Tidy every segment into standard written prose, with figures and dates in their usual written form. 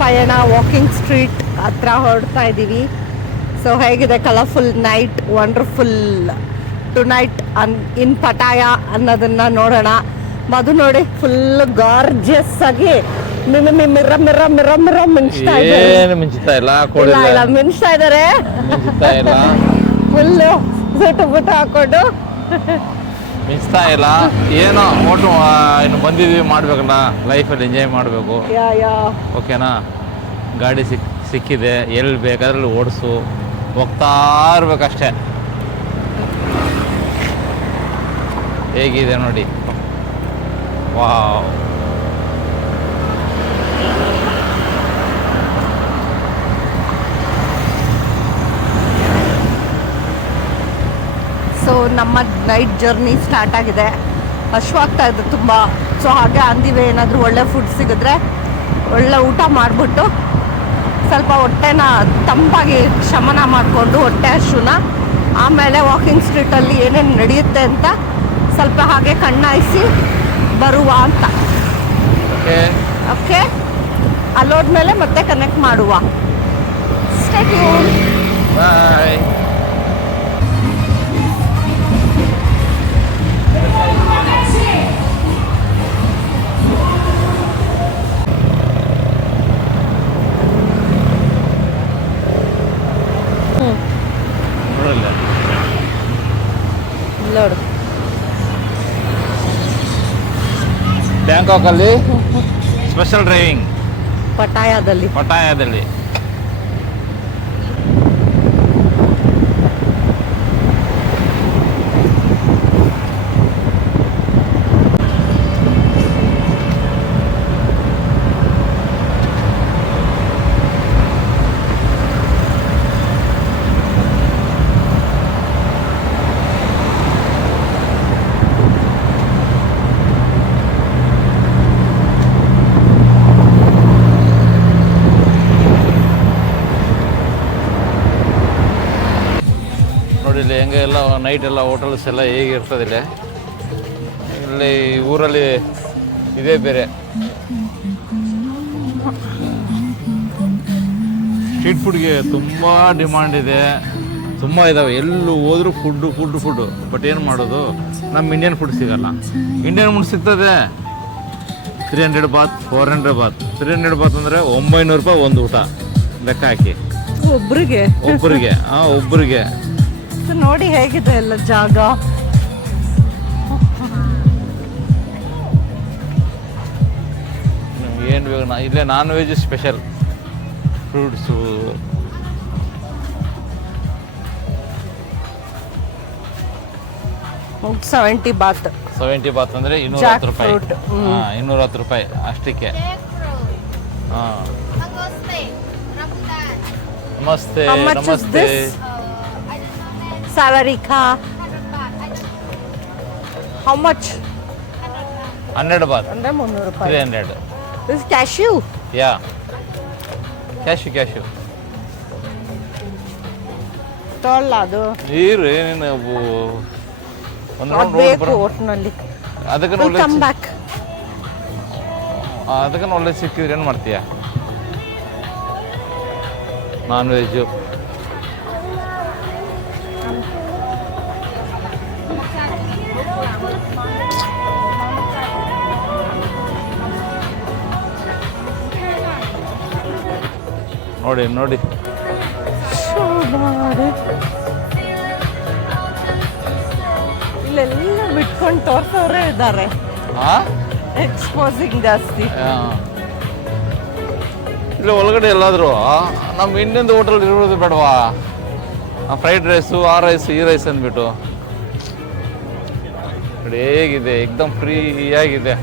ಪಯಣ walking street ಹತ್ರ ಹೊರಡ್ತಾ ಇದ್ದೀವಿ. ಸೊ ಹೇಗಿದೆ colourful night, wonderful tonight in Pattaya ಅನ್ನೋದನ್ನ ನೋಡೋಣ. ಮಧು ನೋಡಿ ಫುಲ್ ಗಾರ್ಜಿಯಸ್ ಆಗಿ ಮಿರ ಮಿಂಚ್ತಾ ಏನು ಮಿಂಚ್ತಾ ಇಲ್ಲ, ಮಿಂಚ್ತಾ ಇದಾರೆ ಫುಲ್ ಬುಟ್ಟು ಹಾಕೊಂಡು. ಮಿಂಚ್ತಾ ಇಲ್ಲ, ಏನೋ ಓಟು ಇನ್ನು ಬಂದಿದ್ದೀವಿ, ಮಾಡ್ಬೇಕಲ್ಲ ಲೈಫಲ್ಲಿ ಎಂಜಾಯ್ ಮಾಡಬೇಕು. ಓಕೆನಾ? ಗಾಡಿ ಸಿಕ್ಕಿದೆ, ಎಲ್ಲಿ ಬೇಕಾದ್ರಲ್ಲಿ ಓಡಿಸು, ಹೋಗ್ತಾ ಇರ್ಬೇಕಷ್ಟೇ. ಹೇಗಿದೆ ನೋಡಿ, ವಾವ್. ಸೊ ನಮ್ಮ ನೈಟ್ ಜರ್ನಿ ಸ್ಟಾರ್ಟ್ ಆಗಿದೆ. ಹಶ್ವಾಗ್ತಾ ಇದೆ ತುಂಬ. ಸೊ ಹಾಗೆ ಅಂದಿವೆ ಏನಾದರೂ ಒಳ್ಳೆ ಫುಡ್ ಸಿಗಿದ್ರೆ ಒಳ್ಳೆ ಊಟ ಮಾಡಿಬಿಟ್ಟು ಸ್ವಲ್ಪ ಹೊಟ್ಟೆನ ತಂಪಾಗಿ ಶಮನ ಮಾಡಿಕೊಂಡು ಹೊಟ್ಟೆ ಹಸುನ ಆಮೇಲೆ ವಾಕಿಂಗ್ ಸ್ಟ್ರೀಟಲ್ಲಿ ಏನೇನು ನಡೆಯುತ್ತೆ ಅಂತ ಸ್ವಲ್ಪ ಹಾಗೆ ಕಣ್ಣಾಯಿಸಿ ಬರುವ ಅಂತ. ಓಕೆ, ಅಲ್ಲೋದ್ಮೇಲೆ ಮತ್ತೆ ಕನೆಕ್ಟ್ ಮಾಡುವ. Stay tune. ಬಾಯ್. ನೋಡು ಬ್ಯಾಂಕಾಕಲ್ಲಿ ಸ್ಪೆಷಲ್ ಡ್ರೈವಿಂಗ್ ಪಟಾಯದಲ್ಲಿ. ಇಲ್ಲಿ ಹೆಂಗೆ ಎಲ್ಲ ನೈಟ್ ಎಲ್ಲ ಹೋಟೆಲ್ಸ್ ಎಲ್ಲ ಹೇಗಿರ್ತದೆ ಇಲ್ಲಿ ಊರಲ್ಲಿ ಇದೇ ಬೇರೆ. ಸ್ಟ್ರೀಟ್ ಫುಡ್ಗೆ ತುಂಬ ಡಿಮಾಂಡ್ ಇದೆ, ತುಂಬ ಇದ್ದಾವೆ. ಎಲ್ಲೂ ಹೋದ್ರೂ ಫುಡ್ಡು. ಬಟ್ ಏನು ಮಾಡೋದು, ನಮ್ಮ ಇಂಡಿಯನ್ ಫುಡ್ ಸಿಗಲ್ಲ. ಇಂಡಿಯನ್ ಫುಡ್ ಸಿಗ್ತದೆ 300 ಬಾತ್, 400 ಬಾತ್. 300 ಬಾತ್ ಅಂದರೆ 900 ರೂಪಾಯಿ ಒಂದು ಊಟ ಲೆಕ್ಕ ಹಾಕಿ ಒಬ್ಬರಿಗೆ. ನೋಡಿ ಹೇಗಿದೆ ಎಲ್ಲ ಜಾಗ. ಏನು ಬೇಕು, ಇಲ್ಲೇ non veg special fruits. $70 baht. 70 baht ಅಂದರೆ 210 ರೂಪಾಯಿ. 210 ರೂಪಾಯಿ ಅಷ್ಟಕ್ಕೆ. ನಮಸ್ತೆ. Savarika. How much? 100 baht. 300 ರೂಪಾಯಿ. 300. This is cashew? Yeah. Cashew. ತೊಳ್ಳ ಅದು. ನೀರು ಏನೇನು ಒಂದು ರೌಂಡ್ ಬೇಕು ಒಟ್ಟಿನಲ್ಲಿ. ಅದಕ್ಕೆ ಒಳ್ಳೆ ಸಿಕ್ಕಿದ್ರೆ ಏನು ಮಾಡ್ತೀಯ? Non veg. ನೋಡಿ ಇಲ್ಲೆಲ್ಲ ಬಿಟ್ಕೊಂಡು ತೋರ್ಸೋರೇ ಇದ್ದಾರೆ. ಎಕ್ಸ್ಪೋಸಿಂಗ್ ಜಾಸ್ತಿ. ಇಲ್ಲ ಒಳಗಡೆ ಎಲ್ಲಾದರೂ ನಮ್ಮ ಇಂಡಿಯನ್ ಹೋಟೆಲ್ ಇರೋದು ಬೇಡವಾ? ಫ್ರೈಡ್ ರೈಸು, ಆ ರೈಸ್, ಈ ರೈಸ್ ಅಂದ್ಬಿಟ್ಟು ಹೇಗಿದೆ, ಎಕ್ದಮ್ ಫ್ರೀಯಾಗಿದೆ.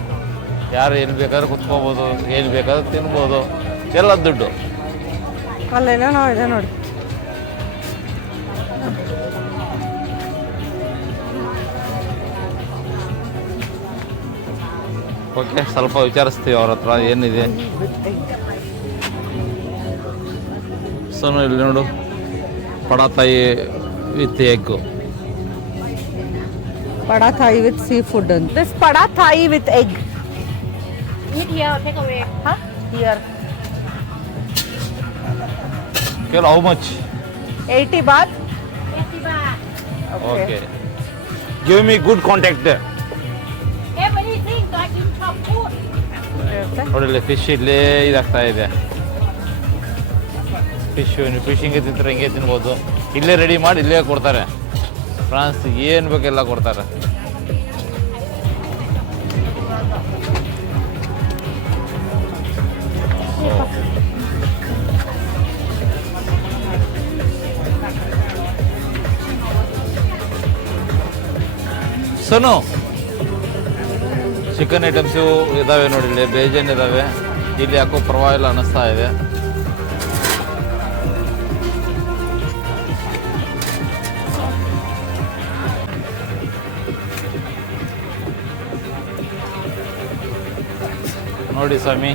ಯಾರು ಎಲ್ಲಿ ಬೇಕಾದ್ರೂ ಕುತ್ಕೋಬೋದು, ಎಲ್ಲಿ ಬೇಕಾದ್ರೂ ತಿನ್ಬೋದು, ಎಲ್ಲ ದುಡ್ಡು. ಅಲ್ಲೇನೋ ಇದೆ ನೋಡಿ. ಓಕೆ, ಸ್ವಲ್ಪ ವಿಚಾರಿಸ್ತೀವಿ ಅವ್ರ ಹತ್ರ ಏನಿದೆ. ಸೋನು ಇಲ್ಲಿ ನೋಡು, pad thai with egg. Pad thai with seafood ಅಂತ. This pad thai with egg. Eat here or take away? Huh? Here. ಕೇಳ how much 80 baht. Okay give me good contact. Everything got in top food. ನೋಡಿ ಇಲ್ಲಿ fish ಇಲ್ಲೇ ಇದಾಗ್ತಾ ಇದೆ. Fish ಹಿಂಗೆ ತಿಂತಾರೆ, ಹಿಂಗೆ ತಿನ್ಬೋದು. ಇಲ್ಲೇ ರೆಡಿ ಮಾಡಿ ಇಲ್ಲೇ ಕೊಡ್ತಾರೆ. ಫ್ರಾನ್ಸ್ ಏನು ಬೇಕೆಲ್ಲ ಕೊಡ್ತಾರೆ. ಸೋನು ಚಿಕನ್ ಐಟಮ್ಸು ಇದಾವೆ ನೋಡಿ, ಇಲ್ಲಿ ಬೇಜನ್ ಇದಾವೆ. ಇಲ್ಲಿ ಯಾಕೋ ಪರವಾಗಿಲ್ಲ ಅನ್ನಿಸ್ತಾ ಇದೆ. ನೋಡಿ ಸ್ವಾಮಿ,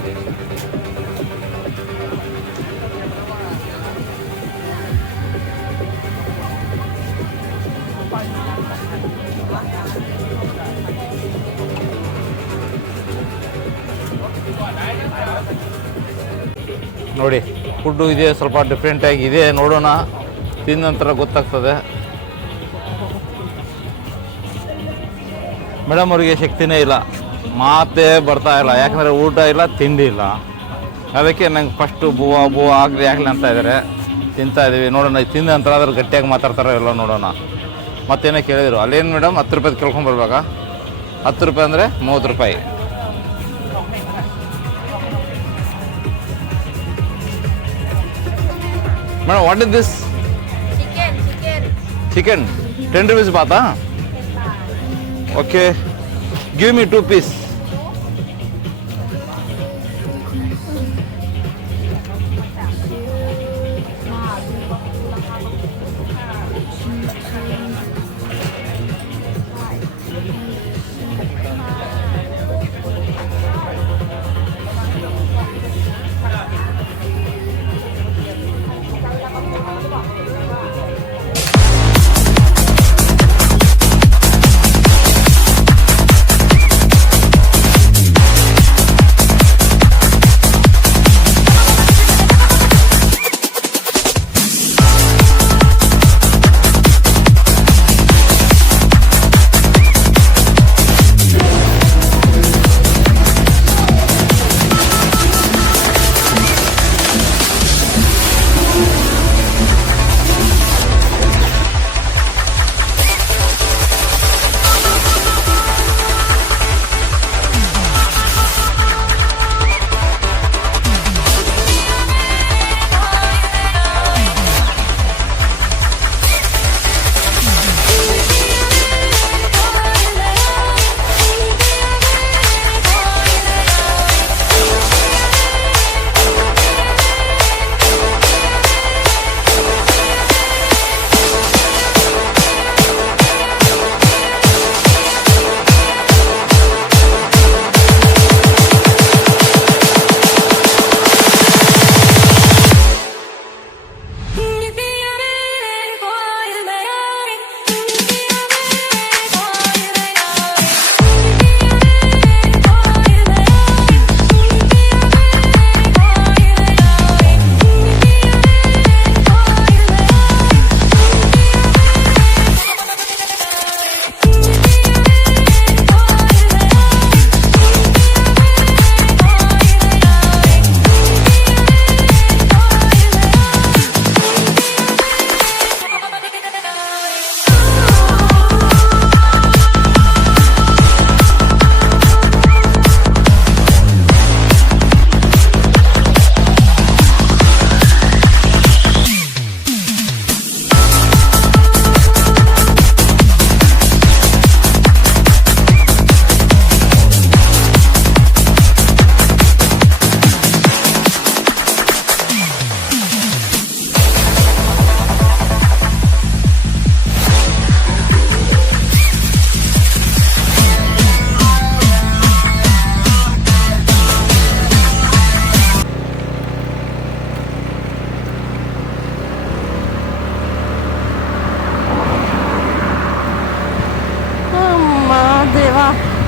ನೋಡಿ ಫುಡ್ಡು ಇದೆ, ಸ್ವಲ್ಪ ಡಿಫ್ರೆಂಟಾಗಿ ಇದೆ. ನೋಡೋಣ, ತಿಂದ ನಂತರ ಗೊತ್ತಾಗ್ತದೆ. ಮೇಡಮ್ ಅವರಿಗೆ ಶಕ್ತಿನೇ ಇಲ್ಲ, ಮಾತೇ ಬರ್ತಾ ಇಲ್ಲ. ಯಾಕಂದರೆ ಊಟ ಇಲ್ಲ, ತಿಂಡಿ ಇಲ್ಲ. ಅದಕ್ಕೆ ನಂಗೆ ಫಸ್ಟು ಬೂವ ಆಗಲಿ ಅಂತ ಇದ್ದಾರೆ. ತಿಂತಾ ಇದ್ದೀವಿ. ನೋಡೋಣ, ತಿಂದ ನಂತರ ಅದ್ರ ಗಟ್ಟಿಯಾಗಿ ಮಾತಾಡ್ತಾರೋ ಎಲ್ಲ ನೋಡೋಣ. ಮತ್ತೇನೋ ಕೇಳಿದರು. ಅಲ್ಲೇನು ಮೇಡಮ್ 10 ರೂಪಾಯ್ದು ಕೇಳ್ಕೊಂಬರ್ಬೇಕಾ? 10 ರೂಪಾಯಿ ಅಂದರೆ 30 ರೂಪಾಯಿ. Madam what is this? Chicken 10 rupees ಬಾತಾ? Okay, give me 2 pieces.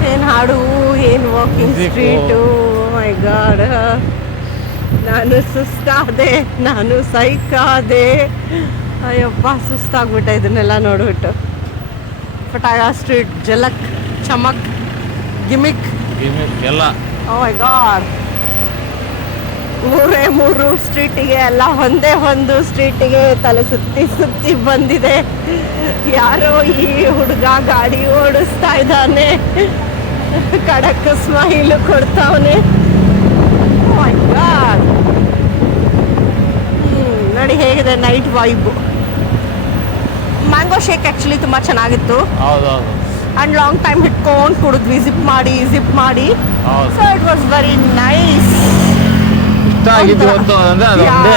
ಏನು ಹಾಡು, ಏನು ವಾಕಿಂಗ್ ಸ್ಟ್ರೀಟು, ಮೈ ಗಾಡ್. ನಾನು ಸುಸ್ತಾದೆ, ನಾನು ಸೈಕಾದೆ. ಅಯ್ಯಪ್ಪ ಸುಸ್ತಾಗ್ಬಿಟ್ಟೆ ಇದನ್ನೆಲ್ಲ ನೋಡ್ಬಿಟ್ಟು. ಪಟಾಯ ಸ್ಟ್ರೀಟ್, ಜಲಕ್, ಚಮಕ್, ಗಿಮಿಕ್, ಎಲ್ಲ ಓ ಮೈ ಗಾಡ್. 3 ಸ್ಟ್ರೀಟಿಗೆ ಎಲ್ಲ ಒಂದೇ ಒಂದು ಸ್ಟ್ರೀಟಿಗೆ ತಲೆ ಸುತ್ತಿ ಬಂದಿದೆ. ಯಾರೋ ಈ ಹುಡುಗ ಗಾಡಿ ಓಡಿಸ್ತಾ ಇದ್ದಾನೆ, ಕಡಕ್ ಸ್ಮೈಲು ಕೊಡ್ತಾವನೆ. ಮೈ ಗಾಡ್. ನೋಡಿ ಹೇಗಿದೆ night vibe. Mango shake actually ತುಂಬ ಚೆನ್ನಾಗಿತ್ತು. ಹೌದೌದು ಆ್ಯಂಡ್ ಲಾಂಗ್ ಟೈಮ್ ಹಿಡ್ಕೊಂಡು ಕುಡಿದ್ವಿ, ಜಿಪ್ ಮಾಡಿ. ಹೌದು. So it was very nice. ಇಷ್ಟ ಆಗಿದ್ದು ಅಂತ ಅಂದ್ರೆ ಅದು ಒಂದೇ.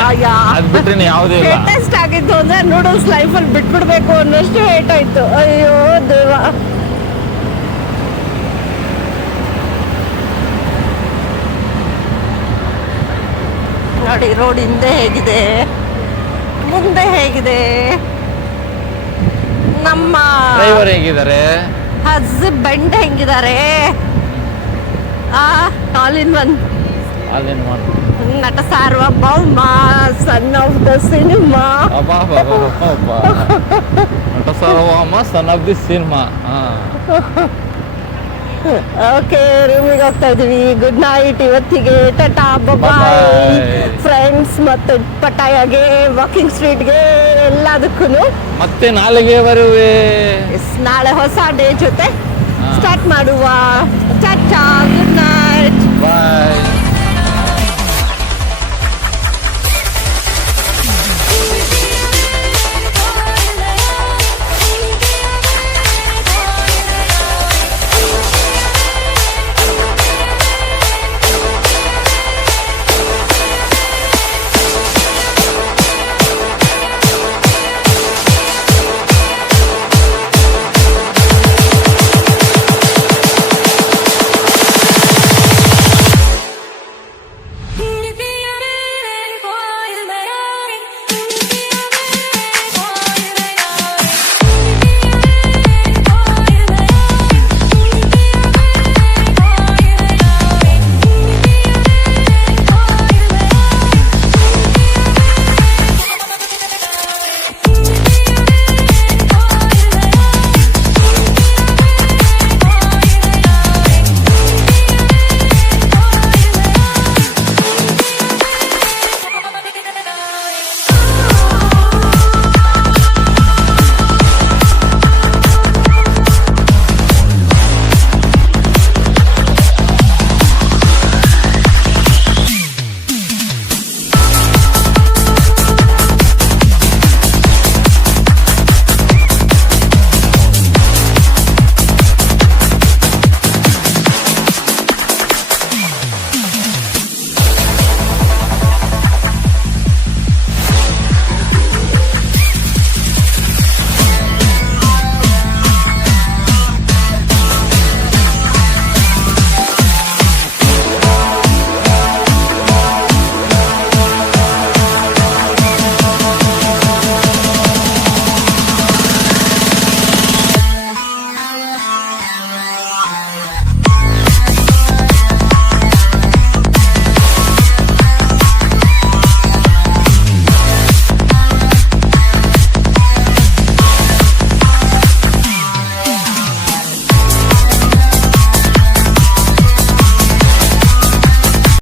ಅದು ಬಿಟ್ರೆ ಯಾವುದೇ ಇಲ್ಲ. ಲೇಟೆಸ್ಟ್ ಆಗಿದ್ದು ಅಂದ್ರೆ ನೂಡಲ್ಸ್ ಲೈಫಲ್ಲಿ ಬಿಟ್ಬಿಡ್ಬೇಕು ಅನ್ನೋಷ್ಟು ಹೇಟ್ ಆಯ್ತು. ಅಯ್ಯೋ ದೇವ. ನೋಡಿ ರೋಡ್ ಹಿಂದೆ ಹೇಗಿದೆ, ಮುಂದೆ ಹೇಗಿದೆ. ನಮ್ಮ ಡ್ರೈವರ್ ಹೇಗಿದ್ದಾರೆ, ಹಸ್ಬೆಂಡ್ ಹೆಂಗಿದ್ದಾರೆ. ಆಲ್ ಇನ್ ಒನ್ ಅದೇನು ಮಾಡಿ ನಟ Sarvabhauma, son of the cinema. Nata Sarvabhauma, son of the cinema. Okay, ರೂಮಿಗೆ ಹೋಗ್ತಾ ಇದೀವಿ. ಗುಡ್ ನೈಟ್ ಇವತ್ತಿಗೆ. Tata bye friends. ಮತ್ತು ಪಟಾಯಾಗೆ, ವಾಕಿಂಗ್ ಸ್ಟ್ರೀಟ್ಗೆ, ಎಲ್ಲದಕ್ಕೂ ಮತ್ತೆ ನಾಳೆಗೆ ಬರುವೆ. ನಾಳೆ ಹೊಸ ಡೇ ಜೊತೆ ಸ್ಟಾರ್ಟ್ ಮಾಡುವ. ಟಾಟಾ, ಗುಡ್ ನೈಟ್, ಬಾಯ್.